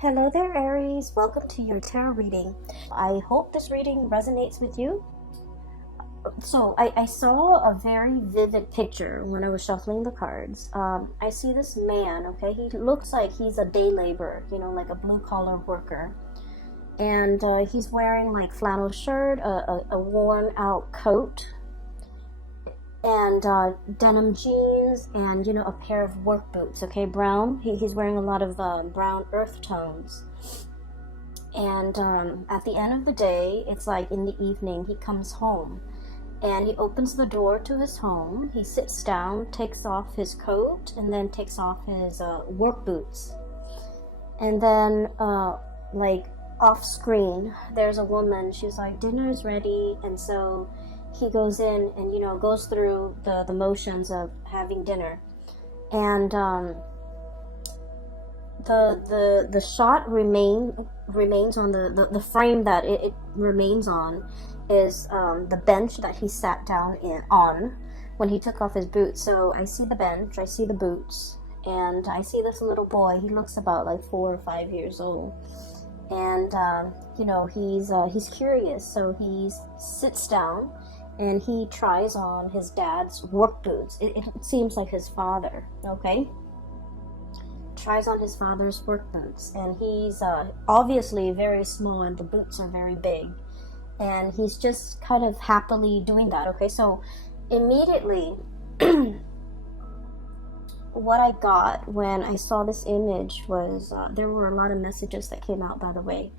Hello there, Aries. Welcome to your tarot reading. I hope this reading resonates with you. So I saw a very vivid picture when I was shuffling the cards. I see this man, okay? He looks like he's a day laborer, like a blue-collar worker. And he's wearing like flannel shirt, a worn-out coat, and denim jeans, and a pair of work boots, okay, brown. He's wearing a lot of brown earth tones. And at the end of the day, it's like in the evening, he comes home and he opens the door to his home. He sits down, takes off his coat, and then takes off his work boots. And then like off screen, there's a woman. She's like, dinner's ready. And so he goes in and goes through the motions of having dinner. And the shot remains on the frame that it remains on is the bench that he sat down on when he took off his boots. So I see the bench, I see the boots, and I see this little boy. He looks about like 4 or 5 years old. And he's curious, so he sits down and he tries on his dad's work boots. It seems like his father, okay? Tries on his father's work boots, and he's obviously very small, and the boots are very big, and he's just kind of happily doing that, okay? So immediately, what I got when I saw this image was, there were a lot of messages that came out, by the way.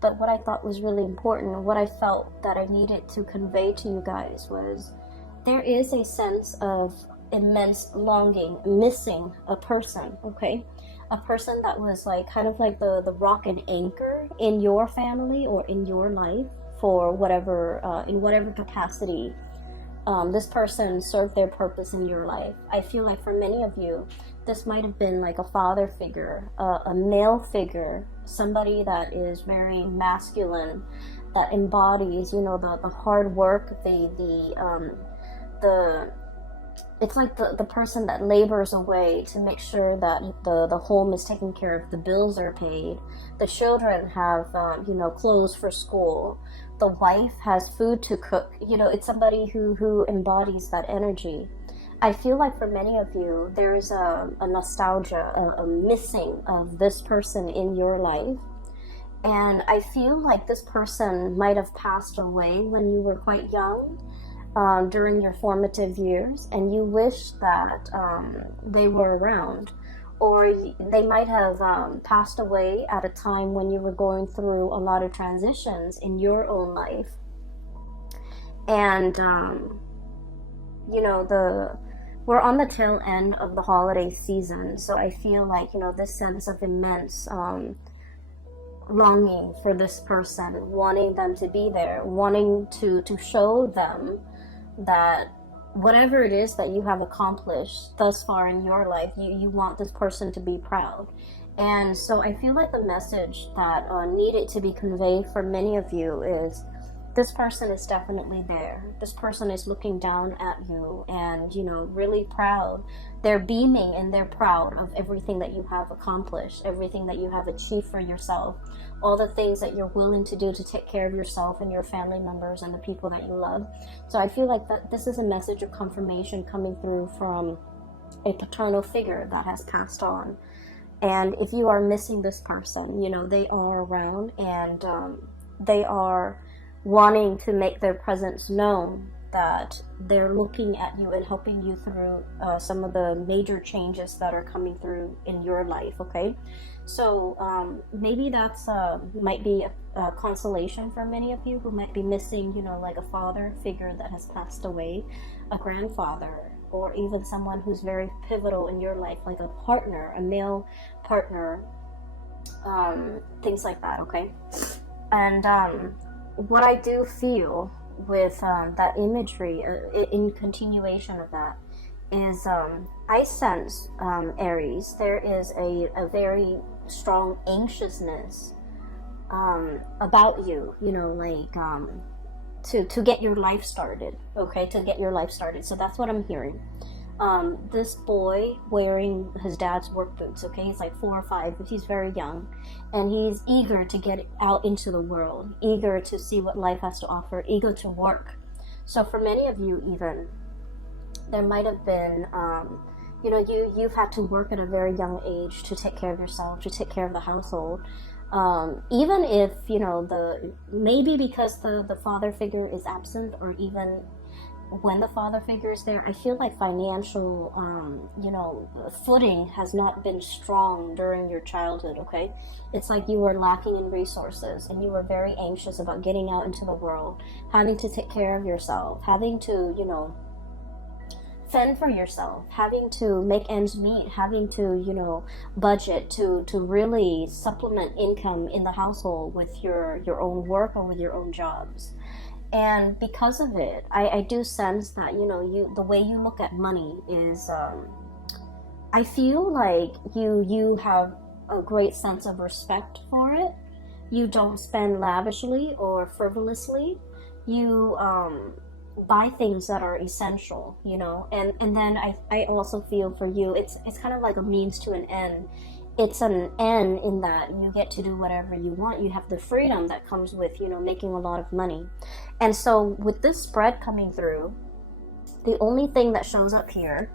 But what I thought was really important, what I felt that I needed to convey to you guys was, there is a sense of immense longing, missing a person, okay? A person that was like kind of like the rock and anchor in your family or in your life for whatever, in whatever capacity this person served their purpose in your life. I feel like for many of you, this might have been like a father figure, a male figure, somebody that is very masculine, that embodies, the hard work, it's like the person that labors away to make sure that the home is taken care of, the bills are paid, the children have, clothes for school, the wife has food to cook. It's somebody who embodies that energy. I feel like for many of you, there is a nostalgia, a missing of this person in your life. And I feel like this person might have passed away when you were quite young, during your formative years, and you wish that they were around. Or they might have passed away at a time when you were going through a lot of transitions in your own life. And, we're on the tail end of the holiday season, so I feel like, this sense of immense longing for this person, wanting them to be there, wanting to show them that whatever it is that you have accomplished thus far in your life, you want this person to be proud. And so I feel like the message that needed to be conveyed for many of you is, this person is definitely there. This person is looking down at you and, really proud. They're beaming and they're proud of everything that you have accomplished, everything that you have achieved for yourself, all the things that you're willing to do to take care of yourself and your family members and the people that you love. So I feel like that this is a message of confirmation coming through from a paternal figure that has passed on. And if you are missing this person, they are around, and they are wanting to make their presence known, that they're looking at you and helping you through some of the major changes that are coming through in your life, okay? So maybe that's might be a consolation for many of you who might be missing, like a father figure that has passed away, a grandfather, or even someone who's very pivotal in your life, like a partner, a male partner, things like that, okay? And what I do feel with that imagery, in continuation of that, is I sense, Aries, there is a very strong anxiousness about you, to get your life started, okay, to get your life started. So that's what I'm hearing. this boy wearing his dad's work boots, okay? He's like 4 or 5, but he's very young. And he's eager to get out into the world, eager to see what life has to offer, eager to work. So for many of you even, there might have been, you've had to work at a very young age to take care of yourself, to take care of the household. Even if, maybe because the father figure is absent, or even when the father figure is there, I feel like financial, footing has not been strong during your childhood, okay? It's like you were lacking in resources, and you were very anxious about getting out into the world, having to take care of yourself, having to, fend for yourself, having to make ends meet, having to, budget to really supplement income in the household with your own work or with your own jobs. And because of it, I do sense that, the way you look at money is, I feel like you have a great sense of respect for it. You don't spend lavishly or frivolously. You buy things that are essential, and then I also feel for you, it's kind of like a means to an end. It's an end in that you get to do whatever you want. You have the freedom that comes with, making a lot of money. And so with this spread coming through, the only thing that shows up here,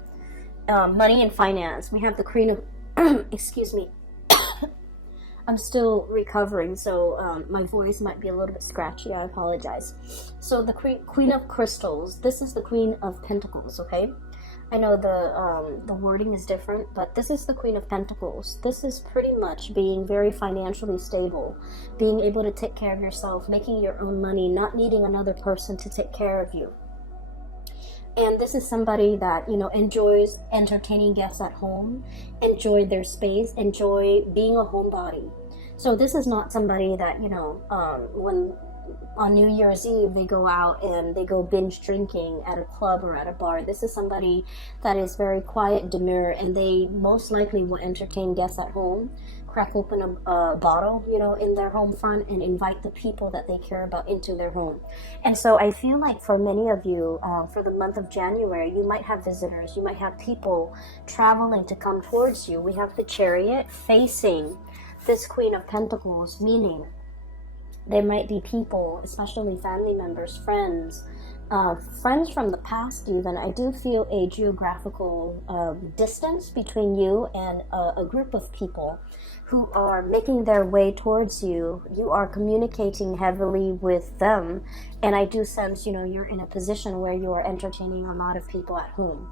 money and finance, we have the Queen of, excuse me, I'm still recovering, so my voice might be a little bit scratchy. I apologize. So the Queen of Crystals, this is the Queen of Pentacles, okay? I know the wording is different, but this is the Queen of Pentacles. This is pretty much being very financially stable, being able to take care of yourself, making your own money, not needing another person to take care of you. And this is somebody that, enjoys entertaining guests at home, enjoy their space, enjoy being a homebody. So this is not somebody that, when on New Year's Eve they go out and they go binge drinking at a club or at a bar. This is somebody that is very quiet, demure, and they most likely will entertain guests at home, crack open a bottle, in their home front, and invite the people that they care about into their home. And so I feel like for many of you, for the month of January, you might have visitors, you might have people traveling to come towards you. We have the Chariot facing this Queen of Pentacles, meaning there might be people, especially family members, friends from the past even. I do feel a geographical distance between you and a group of people who are making their way towards you. You are communicating heavily with them, and I do sense, you're in a position where you are entertaining a lot of people at home.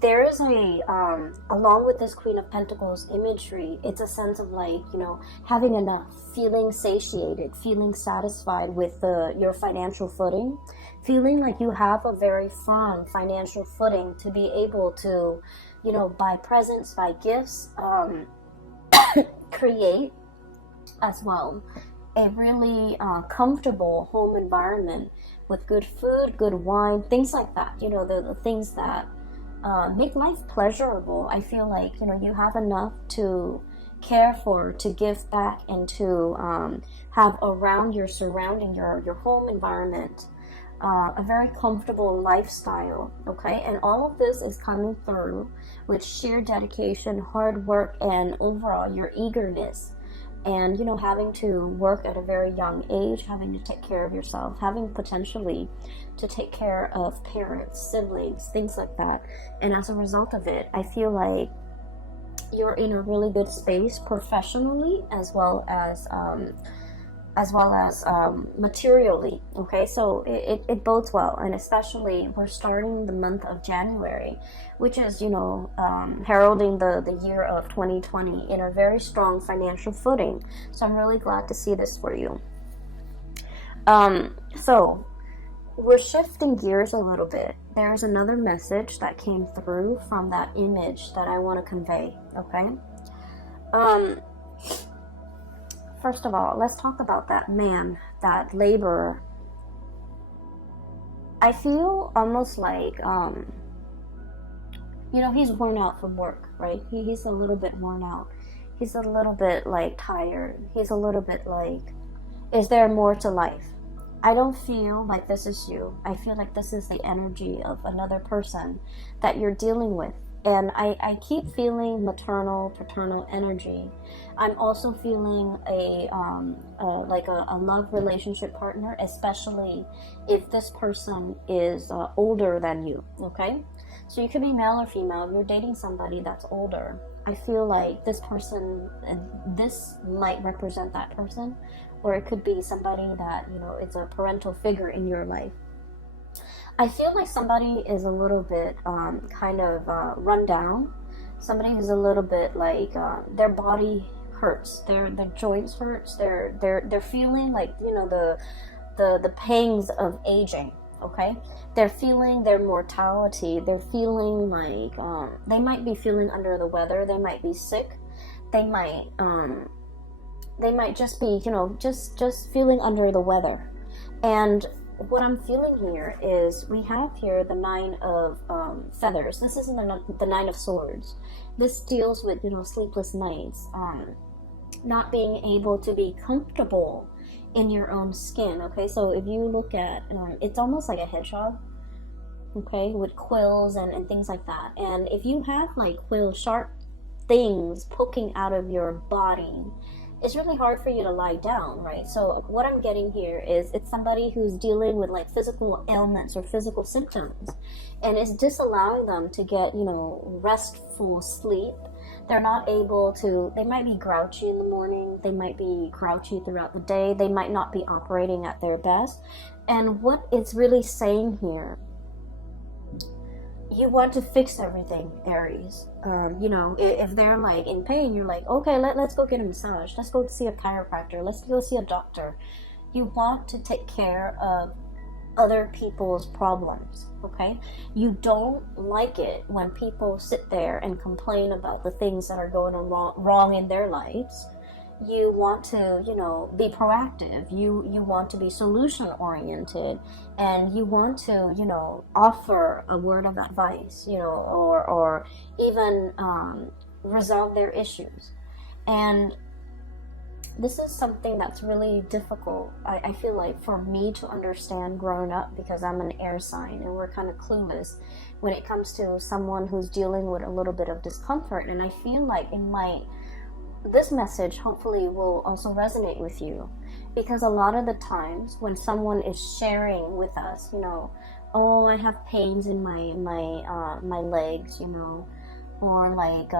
There is along with this Queen of Pentacles imagery, it's a sense of like, having enough, feeling satiated, feeling satisfied with your financial footing, feeling like you have a very firm financial footing to be able to, buy presents, buy gifts, create as well a really comfortable home environment with good food, good wine, things like that, the things that make life pleasurable. I feel like, you have enough to care for, to give back, and to have around your surrounding, your home environment, a very comfortable lifestyle, okay? And all of this is coming through with sheer dedication, hard work, and overall your eagerness. And, having to work at a very young age, having to take care of yourself, having potentially to take care of parents, siblings, things like that. And as a result of it, I feel like you're in a really good space professionally as well as materially, okay? So it bodes well. And especially we're starting the month of January, which is, heralding the year of 2020 in a very strong financial footing. So I'm really glad to see this for you. So we're shifting gears a little bit. There's another message that came through from that image that I want to convey, okay? First of all, let's talk about that man, that laborer. I feel almost like, he's worn out from work, right? He's a little bit worn out. He's a little bit like tired. He's a little bit like, is there more to life? I don't feel like this is you. I feel like this is the energy of another person that you're dealing with. And I keep feeling maternal, paternal energy. I'm also feeling a love relationship partner, especially if this person is older than you, okay? So you could be male or female. If you're dating somebody that's older, I feel like this person, this might represent that person, or it could be somebody that, you know, it's a parental figure in your life. I feel like somebody is a little bit run down. Somebody who's a little bit like their body hurts, their joints hurts. They're feeling like, you know, the pangs of aging. Okay, they're feeling their mortality. They're feeling like they might be feeling under the weather. They might be sick. They might just be, you know, just feeling under the weather. And what I'm feeling here is we have here the 9 of feathers. This isn't the 9 of swords. This deals with, you know, sleepless nights, not being able to be comfortable in your own skin. Okay, so if you look at, it's almost like a hedgehog, okay, with quills and things like that. And if you have like quill sharp things poking out of your body, it's really hard for you to lie down, right? So what I'm getting here is it's somebody who's dealing with like physical ailments or physical symptoms, and it's disallowing them to get, you know, restful sleep. They're not able to, they might be grouchy in the morning, they might be grouchy throughout the day, they might not be operating at their best. And what it's really saying here, you want to fix everything, Aries. You know, if they're like in pain, you're like, okay, let's go get a massage. Let's go see a chiropractor. Let's go see a doctor. You want to take care of other people's problems, okay? You don't like it when people sit there and complain about the things that are going on wrong in their lives. You want to, you know, be proactive. You want to be solution oriented, and you want to, you know, offer a word of advice, you know, or even resolve their issues. And this is something that's really difficult, I feel like, for me to understand growing up, because I'm an air sign and we're kind of clueless when it comes to someone who's dealing with a little bit of discomfort. And I feel like this message hopefully will also resonate with you, because a lot of the times when someone is sharing with us, you know, oh, I have pains in my legs, you know, or like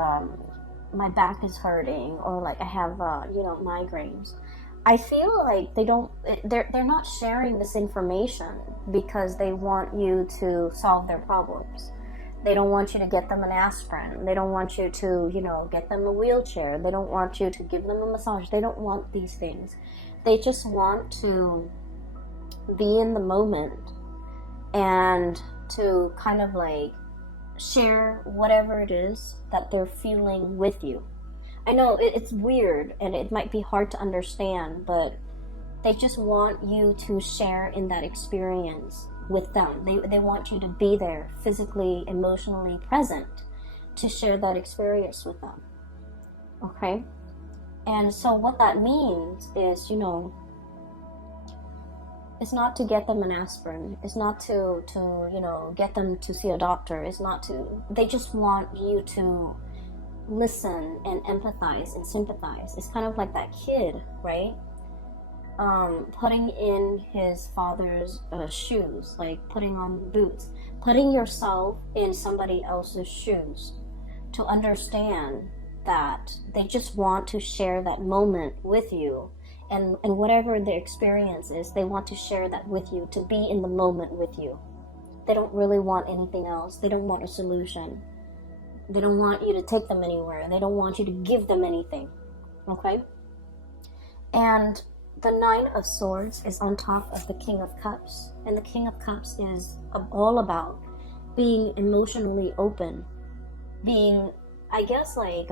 my back is hurting, or like I have you know, migraines. I feel like they're not sharing this information because they want you to solve their problems. They don't want you to get them an aspirin. They don't want you to, you know, get them a wheelchair. They don't want you to give them a massage. They don't want these things. They just want to be in the moment and to kind of like share whatever it is that they're feeling with you. I know it's weird and it might be hard to understand, but they just want you to share in that experience with them. They want you to be there, physically, emotionally present, to share that experience with them. Okay? And so what that means is, you know, it's not to get them an aspirin. It's not to you know, get them to see a doctor. It's not to, they just want you to listen and empathize and sympathize. It's kind of like that kid, right? Putting in his father's shoes, like putting on boots, putting yourself in somebody else's shoes to understand that they just want to share that moment with you, and whatever their experience is, they want to share that with you, to be in the moment with you. They don't really want anything else. They don't want a solution. They don't want you to take them anywhere. They don't want you to give them anything. Okay? And the 9 of Swords is on top of the King of Cups. And the King of Cups is all about being emotionally open. Being, I guess, like,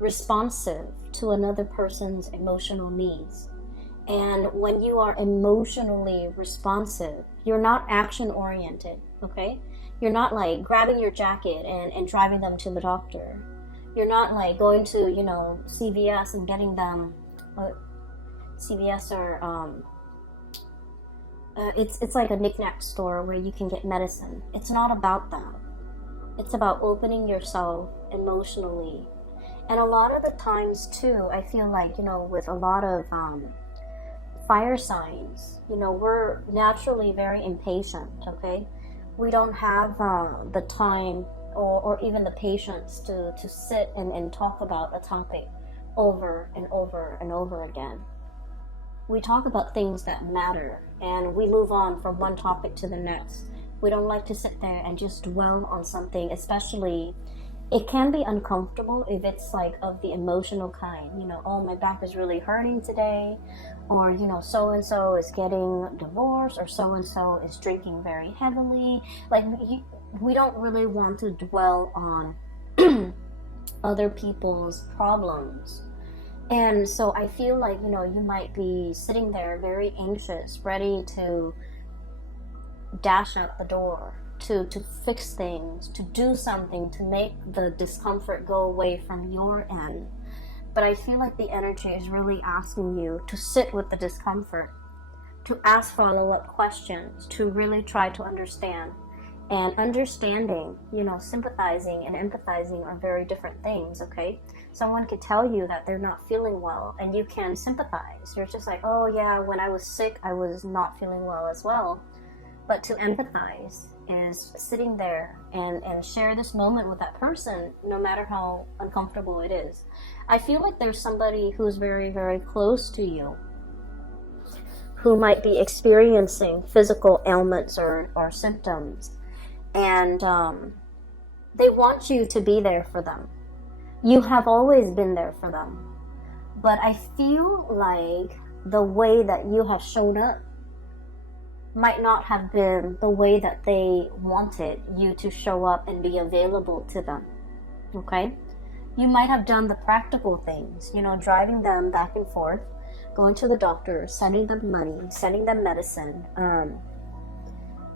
responsive to another person's emotional needs. And when you are emotionally responsive, you're not action-oriented, okay? You're not, like, grabbing your jacket and driving them to the doctor. You're not, like, going to, you know, CVS and getting them... CVS or It's like a knickknack store where you can get medicine. It's not about that. It's about opening yourself emotionally. And a lot of the times too, I feel like, with a lot of fire signs, we're naturally very impatient, okay? We don't have the time or even the patience to sit and talk about a topic over and over and over again. We talk about things that matter and we move on from one topic to the next. We don't like to sit there and just dwell on something, especially it can be uncomfortable if it's like of the emotional kind. Oh, my back is really hurting today, or so and so is getting divorced, or so and so is drinking very heavily. Like we don't really want to dwell on other people's problems. And so I feel like, you might be sitting there very anxious, ready to dash out the door, to fix things, to do something, to make the discomfort go away from your end. But I feel like the energy is really asking you to sit with the discomfort, to ask follow-up questions, to really try to understand. And understanding, sympathizing and empathizing are very different things, okay? Someone could tell you that they're not feeling well, and you can sympathize. You're just like, oh yeah, when I was sick, I was not feeling well as well. But to empathize is sitting there and share this moment with that person, no matter how uncomfortable it is. I feel like there's somebody who's very, very close to you who might be experiencing physical ailments or symptoms. And they want you to be there for them. You have always been there for them. But I feel like the way that you have shown up might not have been the way that they wanted you to show up and be available to them. Okay? You might have done the practical things, driving them back and forth, going to the doctor, sending them money, sending them medicine.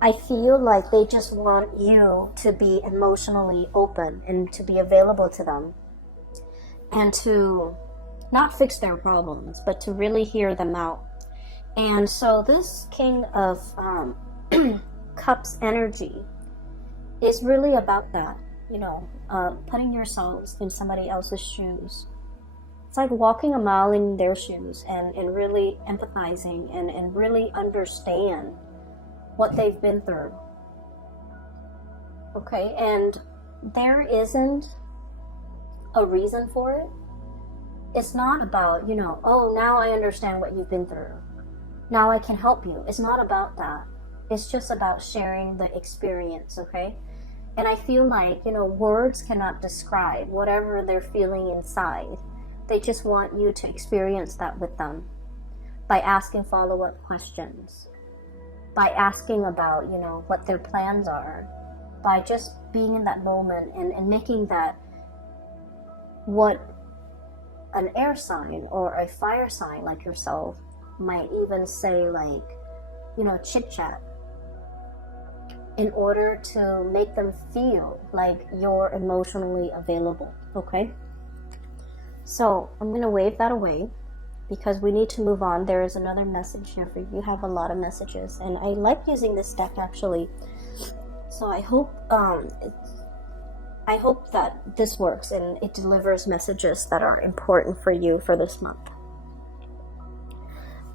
I feel like they just want you to be emotionally open and to be available to them and to not fix their problems, but to really hear them out. And so this King of Cups energy is really about that, putting yourselves in somebody else's shoes. It's like walking a mile in their shoes and really empathizing and really understand what they've been through. Okay, and there isn't a reason for it. It's not about, oh, now I understand what you've been through. Now I can help you. It's not about that. It's just about sharing the experience, okay? And I feel like, words cannot describe whatever they're feeling inside. They just want you to experience that with them by asking follow-up questions, by asking about, what their plans are, by just being in that moment and making that what an air sign or a fire sign like yourself might even say, like, chit chat, in order to make them feel like you're emotionally available, okay? So I'm going to wave that away because we need to move on. There is another message here for you. You have a lot of messages, and I like using this deck actually. So I hope that this works and it delivers messages that are important for you for this month.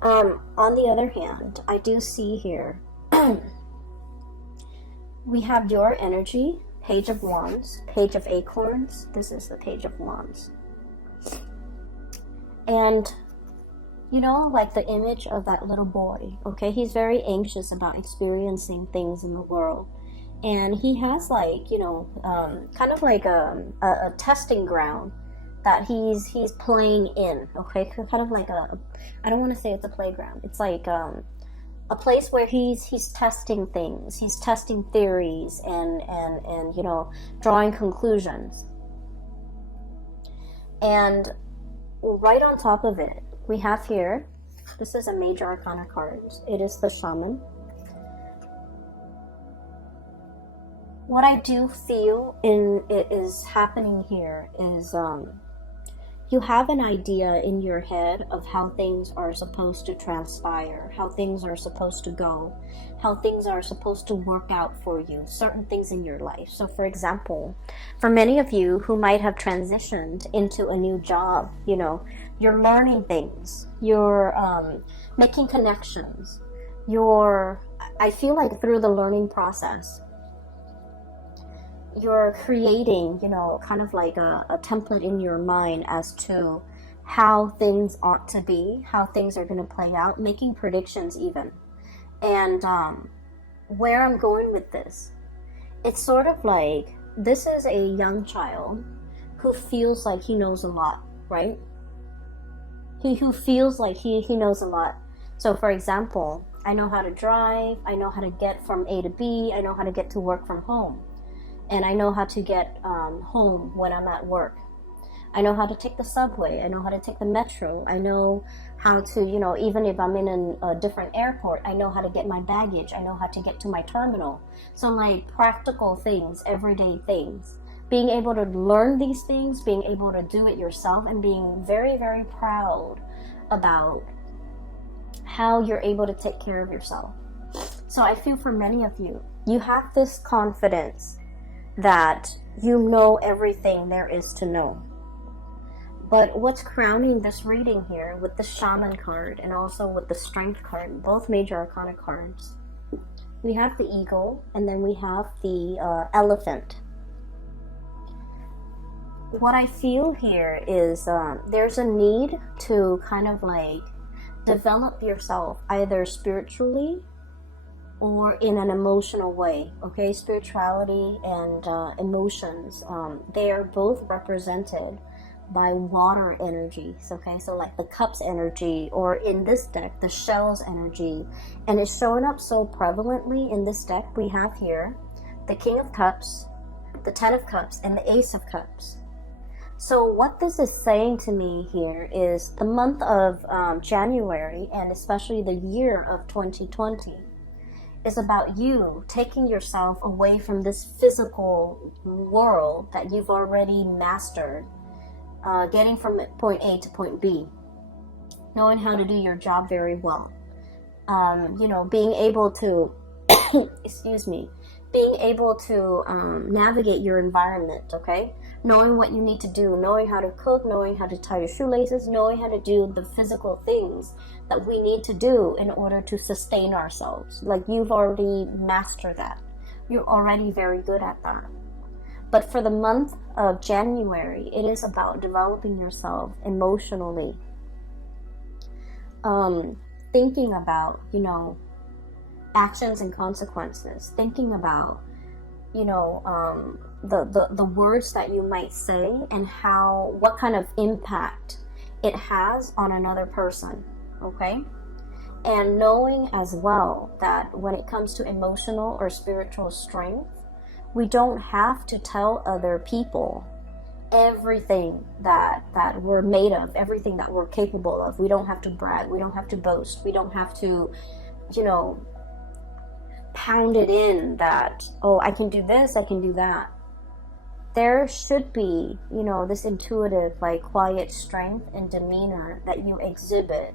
On the other hand, I do see here we have your energy, Page of Wands, Page of Acorns. This is the Page of Wands. And like the image of that little boy, okay? He's very anxious about experiencing things in the world. And he has like, kind of like a testing ground that he's playing in, okay? Kind of like I don't want to say it's a playground. It's like a place where he's testing things. He's testing theories and drawing conclusions. And right on top of it, we have here, this is a major arcana card. It is the Shaman. What I do feel in it is happening here is you have an idea in your head of how things are supposed to transpire, how things are supposed to go, how things are supposed to work out for you, certain things in your life. So for example, for many of you who might have transitioned into a new job, you're learning things, you're making connections, I feel like through the learning process, you're creating, kind of like a template in your mind as to how things ought to be, how things are going to play out, making predictions even. And where I'm going with this, it's sort of like this is a young child who feels like he knows a lot, right? Who feels like he knows a lot. So for example, I know how to drive, I know how to get from A to B, I know how to get to work from home. And I know how to get home when I'm at work. I know how to take the subway. I know how to take the metro. I know how to, even if I'm in a different airport, I know how to get my baggage. I know how to get to my terminal. So like practical things, everyday things. Being able to learn these things, being able to do it yourself, and being very, very proud about how you're able to take care of yourself. So I feel for many of you, you have this confidence that you know everything there is to know. But what's crowning this reading here with the Shaman card and also with the Strength card, both major arcana cards, we have the Eagle and then we have the Elephant. What I feel here is there's a need to kind of like develop yourself either spiritually or in an emotional way, okay? Spirituality and emotions, they are both represented by water energies, okay? So like the Cups energy, or in this deck, the Shells energy. And it's showing up so prevalently in this deck. We have here the King of Cups, the Ten of Cups, and the Ace of Cups. So what this is saying to me here is the month of January, and especially the year of 2020, is about you taking yourself away from this physical world that you've already mastered, getting from point A to point B, knowing how to do your job very well, being able to, being able to navigate your environment, okay? Knowing what you need to do, knowing how to cook, knowing how to tie your shoelaces, knowing how to do the physical things that we need to do in order to sustain ourselves. Like you've already mastered that. You're already very good at that. But for the month of January, it is about developing yourself emotionally. Thinking about, actions and consequences. Thinking about, the words that you might say and what kind of impact it has on another person, okay? And knowing as well that when it comes to emotional or spiritual strength, we don't have to tell other people everything that we're made of, everything that we're capable of. We don't have to brag, we don't have to boast, we don't have to, pound it in that, oh, I can do this, I can do that. There should be, this intuitive, like quiet strength and demeanor that you exhibit.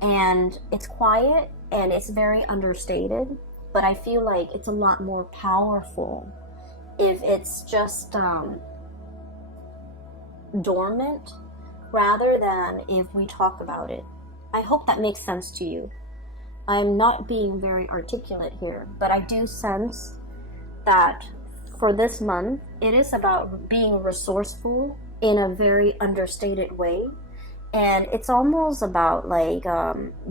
And it's quiet and it's very understated, but I feel like it's a lot more powerful if it's just dormant rather than if we talk about it. I hope that makes sense to you. I'm not being very articulate here, but I do sense that for this month, it is about being resourceful in a very understated way. And it's almost about like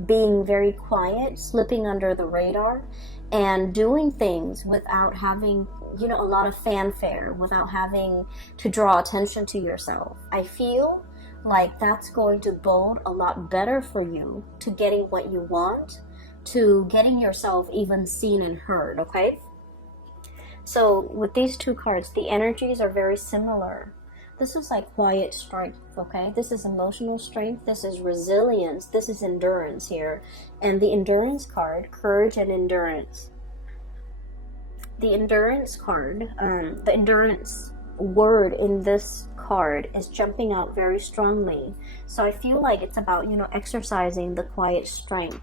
being very quiet, slipping under the radar, and doing things without having, a lot of fanfare, without having to draw attention to yourself. I feel like that's going to bode a lot better for you to getting what you want, to getting yourself even seen and heard, okay? So with these two cards, the energies are very similar. This is like quiet strength, okay? This is emotional strength, this is resilience, this is endurance here. And the endurance card, courage and endurance. The endurance card, the endurance word in this card is jumping out very strongly. So I feel like it's about, you know, exercising the quiet strength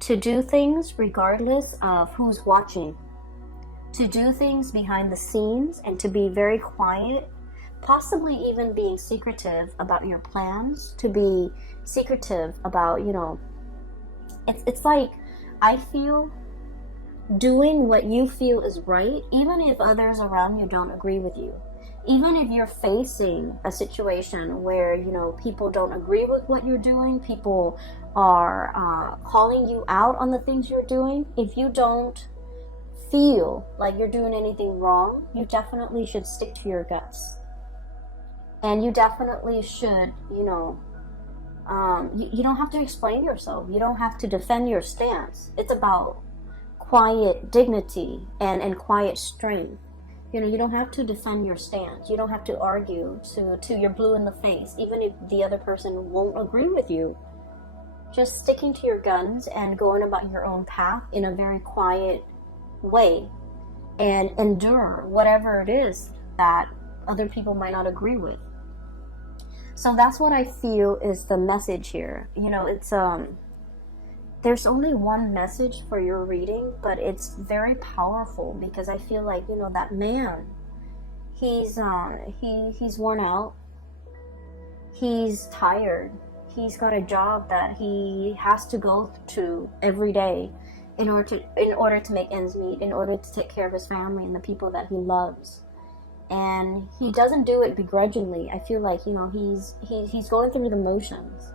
to do things regardless of who's watching, to do things behind the scenes and to be very quiet, possibly even being secretive about your plans, to be secretive about, you know, it's like, I feel doing what you feel is right, even if others around you don't agree with you. Even if you're facing a situation where, you know, people don't agree with what you're doing, people are calling you out on the things you're doing, if you don't feel like you're doing anything wrong, you definitely should stick to your guts. And you definitely should, you know, you don't have to explain yourself. You don't have to defend your stance. It's about quiet dignity and quiet strength. You know, you don't have to defend your stance. You don't have to argue to you're blue in the face, even if the other person won't agree with you. Just sticking to your guns and going about your own path in a very quiet way and endure whatever it is that other people might not agree with. So that's what I feel is the message here. You know, it's there's only one message for your reading, but it's very powerful because I feel like, you know, that man, he's worn out, he's tired, he's got a job that he has to go to every day in order to make ends meet, in order to take care of his family and the people that he loves. And he doesn't do it begrudgingly. I feel like, you know, he's going through the motions.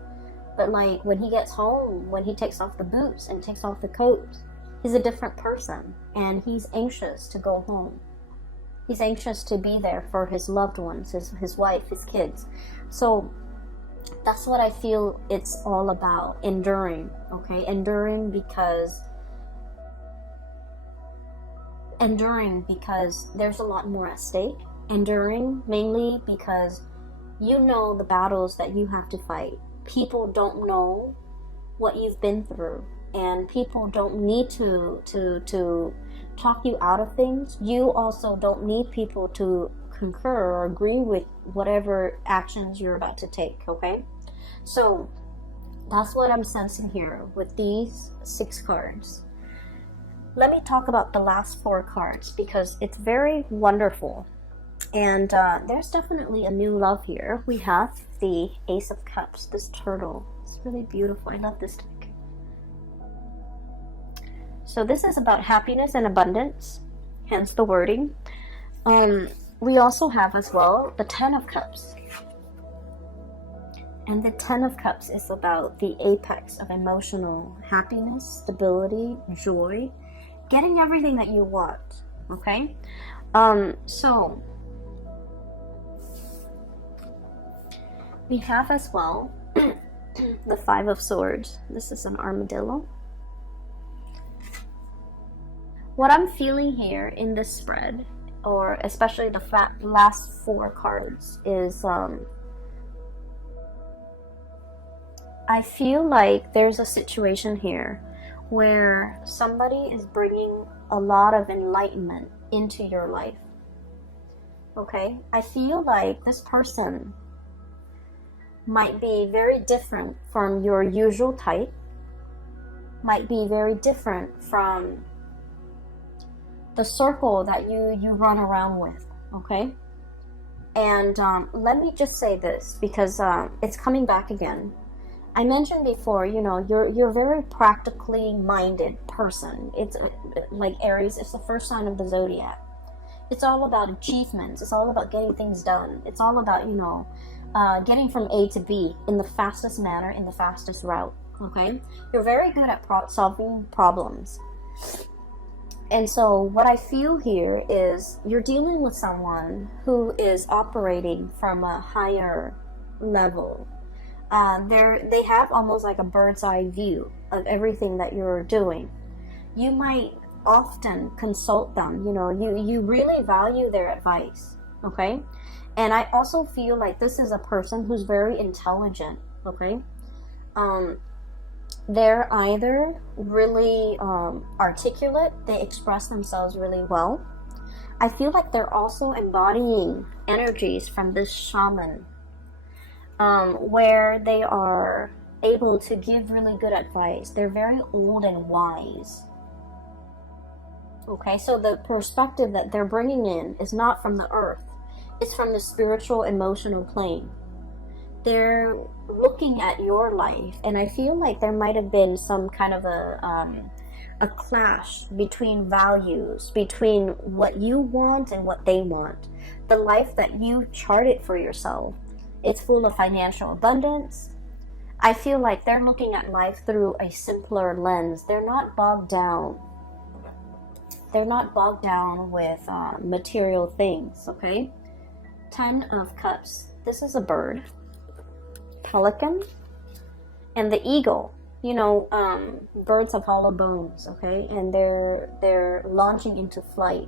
But like when he gets home, when he takes off the boots and takes off the coat, he's a different person and he's anxious to go home. He's anxious to be there for his loved ones, his wife, his kids. So that's what I feel it's all about, enduring, okay? Enduring because there's a lot more at stake. Enduring mainly because you know the battles that you have to fight. People don't know what you've been through, and people don't need to talk you out of things. You also don't need people to concur or agree with whatever actions you're about to take, okay? So that's what I'm sensing here with these 6 cards. Let me talk about the last 4 cards because it's very wonderful. And there's definitely a new love here. We have the Ace of Cups, this turtle. It's really beautiful. I love this deck. So this is about happiness and abundance, hence the wording. We also have as well the 10 of Cups. And the 10 of Cups is about the apex of emotional happiness, stability, joy, getting everything that you want, okay? So we have as well the 5 of Swords. This is an armadillo. What I'm feeling here in this spread, or especially the last 4 cards, is I feel like there's a situation here where somebody is bringing a lot of enlightenment into your life. Okay? I feel like this person might be very different from your usual type, might be very different from the circle that you run around with, okay? And let me just say this because it's coming back again. I mentioned before, you know, you're a very practically minded person. It's like Aries, it's the first sign of the zodiac. It's all about achievements. It's all about getting things done. It's all about, you know, getting from A to B in the fastest manner, in the fastest route, okay? You're very good at solving problems. And so what I feel here is you're dealing with someone who is operating from a higher level. They have almost like a bird's eye view of everything that you're doing. You might often consult them, you know, you really value their advice, okay? And I also feel like this is a person who's very intelligent, okay? They're either really articulate, they express themselves really well, I feel like they're also embodying energies from this shaman, where they are able to give really good advice. They're very old and wise. Okay, so the perspective that they're bringing in is not from the earth. It's from the spiritual, emotional plane. They're looking at your life, and I feel like there might have been some kind of a clash between values, between what you want and what they want. The life that you charted for yourself, it's full of financial abundance. I feel like they're looking at life through a simpler lens. They're not bogged down. They're not bogged down with material things, okay? 10 of Cups. This is a bird. Pelican. And the eagle. You know, birds have hollow bones, okay? And they're launching into flight.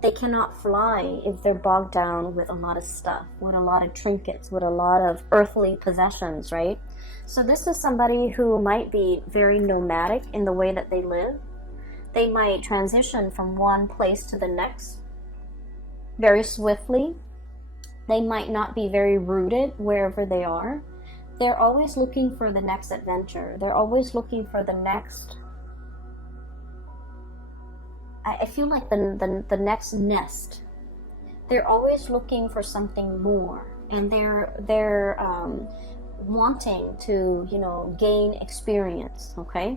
They cannot fly if they're bogged down with a lot of stuff, with a lot of trinkets, with a lot of earthly possessions, right? So this is somebody who might be very nomadic in the way that they live. They might transition from one place to the next very swiftly. They might not be very rooted wherever they are. They're always looking for the next adventure. They're always looking for the next... I feel like the next nest. They're always looking for something more, and they're wanting to, you know, gain experience. Okay,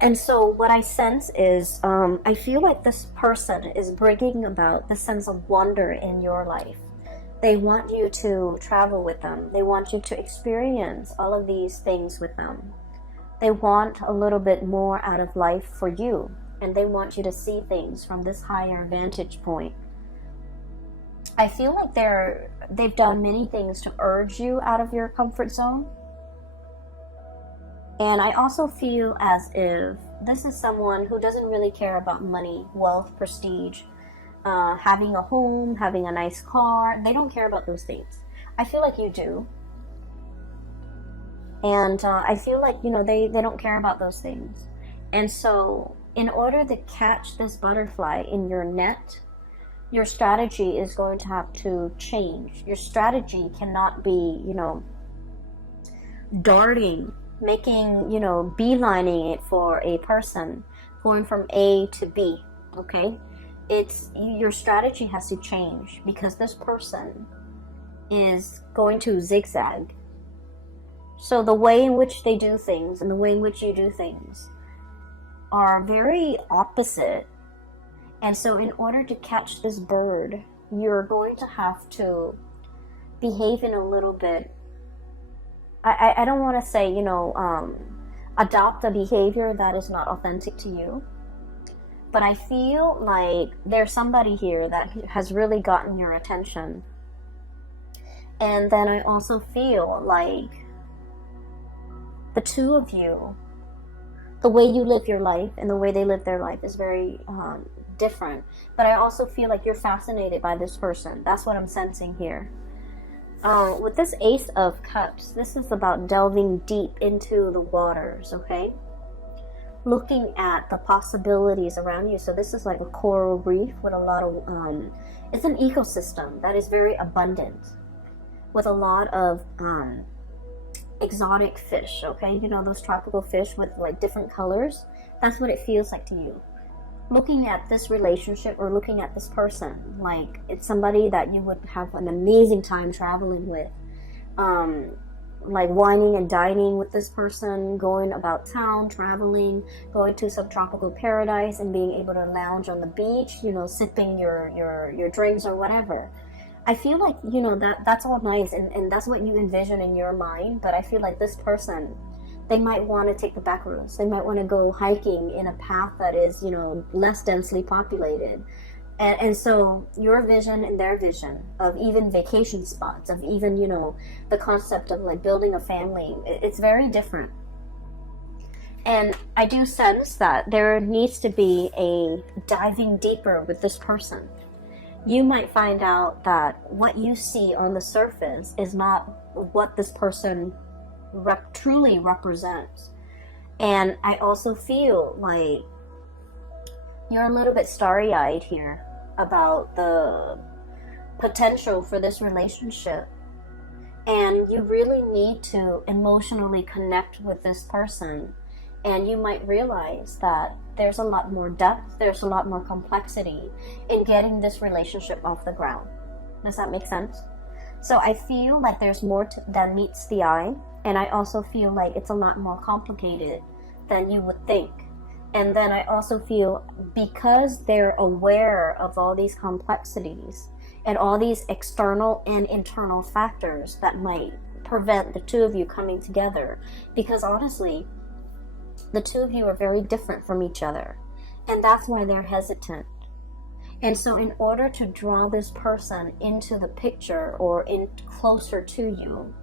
and so what I sense is I feel like this person is bringing about the sense of wonder in your life. They want you to travel with them. They want you to experience all of these things with them. They want a little bit more out of life for you. And they want you to see things from this higher vantage point. I feel like they've done many things to urge you out of your comfort zone. And I also feel as if this is someone who doesn't really care about money, wealth, prestige, having a home, having a nice car. They don't care about those things. I feel like you do. And I feel like, you know, they don't care about those things. And so in order to catch this butterfly in your net, your strategy is going to have to change. Your strategy cannot be, you know, darting, making, you know, beelining it for a person, going from A to B, okay? Your strategy has to change because this person is going to zigzag. So the way in which they do things and the way in which you do things are very opposite. And so in order to catch this bird, you're going to have to behave in a little bit, I don't want to say, you know, adopt a behavior that is not authentic to you. But I feel like there's somebody here that has really gotten your attention. And then I also feel like the two of you, the way you live your life and the way they live their life is very different. But I also feel like you're fascinated by this person. That's what I'm sensing here. With this Ace of Cups, this is about delving deep into the waters, okay? Looking at the possibilities around you. So this is like a coral reef with a lot of... it's an ecosystem that is very abundant with a lot of... exotic fish, okay? You know, those tropical fish with like different colors. That's what it feels like to you. Looking at this relationship or looking at this person, like it's somebody that you would have an amazing time traveling with. Like wining and dining with this person, going about town, traveling, going to some tropical paradise and being able to lounge on the beach, you know, sipping your drinks or whatever. I feel like, you know, that's all nice and that's what you envision in your mind, but I feel like this person, they might want to take the back roads. They might want to go hiking in a path that is, you know, less densely populated. And so your vision and their vision of even vacation spots, of even, you know, the concept of like building a family, it's very different. And I do sense that there needs to be a diving deeper with this person. You might find out that what you see on the surface is not what this person truly represents. And I also feel like you're a little bit starry-eyed here. about the potential for this relationship, and you really need to emotionally connect with this person, and you might realize that there's a lot more depth, there's a lot more complexity in getting this relationship off the ground. Does that make sense? So I feel like there's more than meets the eye, and I also feel like it's a lot more complicated than you would think. And then I also feel, because they're aware of all these complexities and all these external and internal factors that might prevent the two of you coming together, because honestly, the two of you are very different from each other, and that's why they're hesitant. And so in order to draw this person into the picture or in closer to you,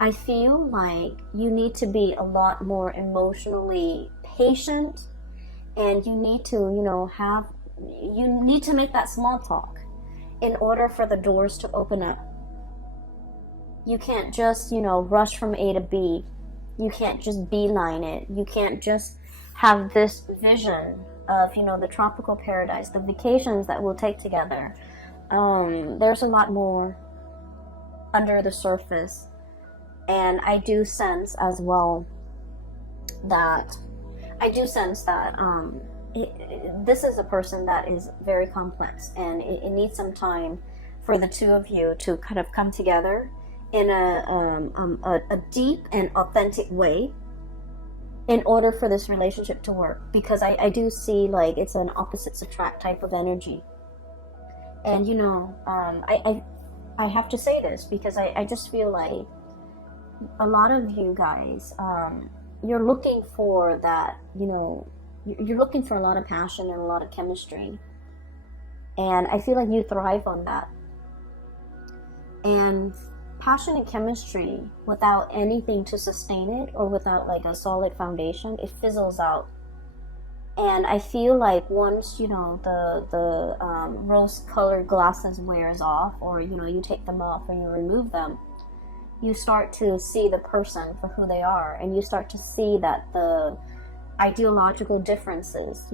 I feel like you need to be a lot more emotionally patient, and you need to, you need to make that small talk in order for the doors to open up. You can't just, rush from A to B. You can't just beeline it. You can't just have this vision of, the tropical paradise, the vacations that we'll take together. There's a lot more under the surface. And I do sense as well that this is a person that is very complex, and it needs some time for the two of you to kind of come together in a deep and authentic way in order for this relationship to work, because I do see like it's an opposites attract type of energy. And I have to say this because I just feel like a lot of you guys, you're looking for that, you're looking for a lot of passion and a lot of chemistry, and I feel like you thrive on that. And passion and chemistry without anything to sustain it, or without like a solid foundation, it fizzles out. And I feel like once the rose-colored glasses wears off, or you take them off or you remove them, you start to see the person for who they are, and you start to see that the ideological differences,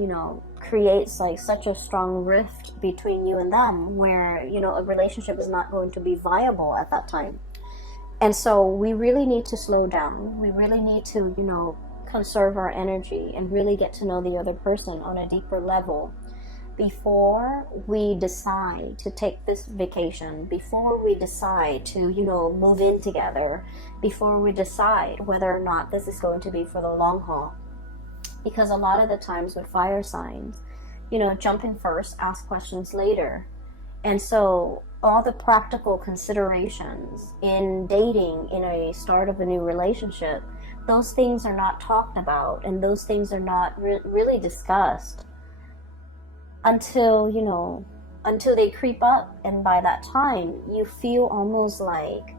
creates like such a strong rift between you and them, where a relationship is not going to be viable at that time. And so we really need to slow down. We really need to conserve our energy and really get to know the other person on a deeper level before we decide to take this vacation, before we decide to move in together, before we decide whether or not this is going to be for the long haul. Because a lot of the times with fire signs, jump in first, ask questions later. And so all the practical considerations in dating, in a start of a new relationship, those things are not talked about, and those things are not really discussed until they creep up. And by that time, you feel almost like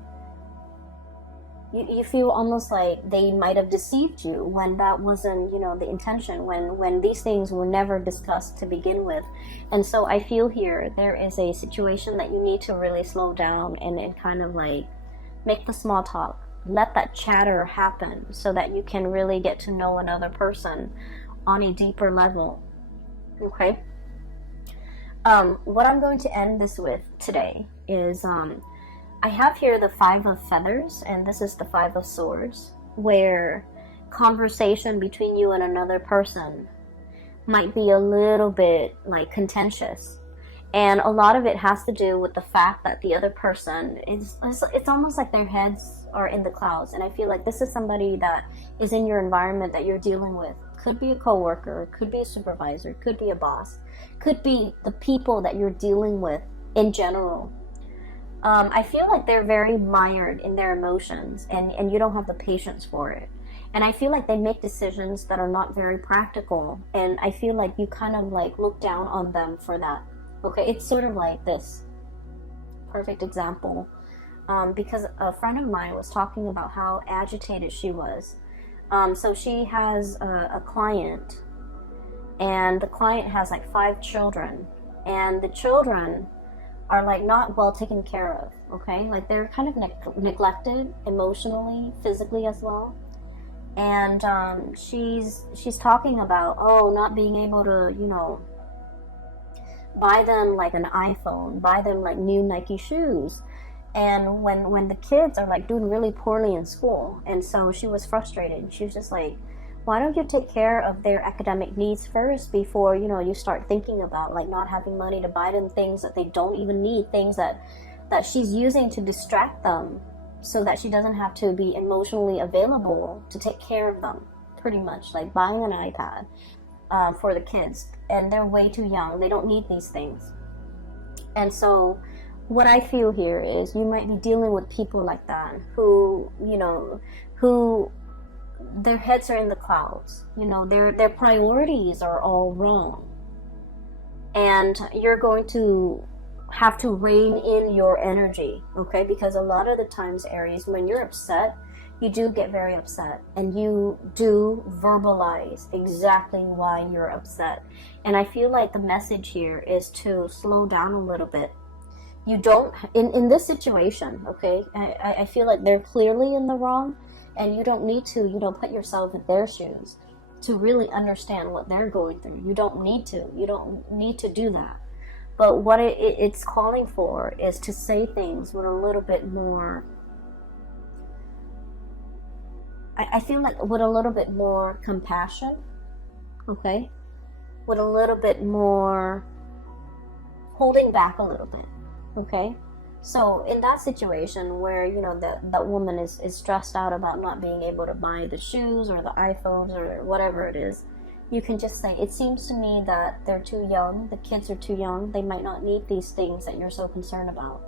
they might have deceived you, when that wasn't the intention, when these things were never discussed to begin with. And so I feel here there is a situation that you need to really slow down and kind of like make the small talk, let that chatter happen, so that you can really get to know another person on a deeper level. Okay. What I'm going to end this with today is I have here the 5 of feathers, and this is the 5 of swords, where conversation between you and another person might be a little bit like contentious. And a lot of it has to do with the fact that the other person it's almost like their heads are in the clouds. And I feel like this is somebody that is in your environment that you're dealing with. Could be a coworker, could be a supervisor, could be a boss, could be the people that you're dealing with in general. I feel like they're very mired in their emotions, and you don't have the patience for it. And I feel like they make decisions that are not very practical, and I feel like you kind of like look down on them for that. Okay, it's sort of like this perfect example, because a friend of mine was talking about how agitated she was. So she has a client, and the client has like 5 children, and the children are like not well taken care of. Okay, like they're kind of neglected emotionally, physically as well. And she's talking about not being able to buy them like an iPhone, buy them like new Nike shoes. And when the kids are like doing really poorly in school, and so she was frustrated. She was just like, why don't you take care of their academic needs first before, you know, you start thinking about like not having money to buy them things that they don't even need, things that she's using to distract them so that she doesn't have to be emotionally available to take care of them, pretty much like buying an iPad for the kids. And they're way too young. They don't need these things. And so what I feel here is you might be dealing with people like that who, you know, who their heads are in the clouds. You know, their priorities are all wrong. And you're going to have to rein in your energy, okay? Because a lot of the times, Aries, when you're upset, you do get very upset, and you do verbalize exactly why you're upset. And I feel like the message here is to slow down a little bit. You don't, in this situation, okay, I feel like they're clearly in the wrong, and you don't need to, you know, put yourself in their shoes to really understand what they're going through. You don't need to do that. But what it's calling for is to say things with a little bit more, I feel like with a little bit more compassion, okay? With a little bit more holding back a little bit, okay? So in that situation where, you know, that woman is stressed out about not being able to buy the shoes or the iPhones or whatever it is, you can just say, it seems to me that they're too young, the kids are too young, they might not need these things that you're so concerned about.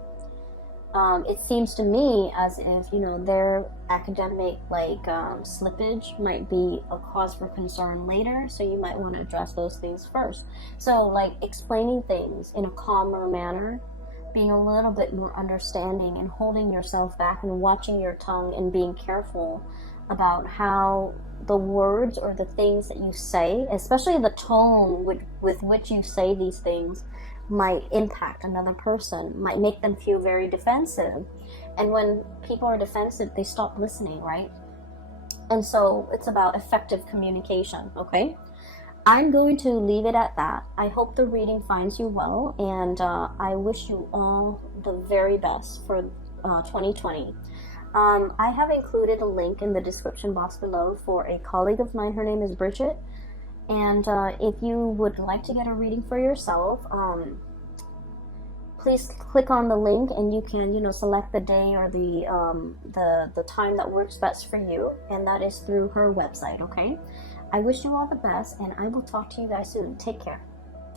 It seems to me as if, you know, their academic slippage might be a cause for concern later, so you might want to address those things first. So like explaining things in a calmer manner, being a little bit more understanding and holding yourself back and watching your tongue and being careful about how the words or the things that you say, especially the tone with which you say these things, might impact another person, might make them feel very defensive. And when people are defensive, they stop listening, right? And so it's about effective communication, okay? I'm going to leave it at that. I hope the reading finds you well, and I wish you all the very best for 2020. I have included a link in the description box below for a colleague of mine. Her name is Bridget. And if you would like to get a reading for yourself, please click on the link, and you can, you know, select the day or the time that works best for you, and that is through her website, okay? I wish you all the best, and I will talk to you guys soon. Take care.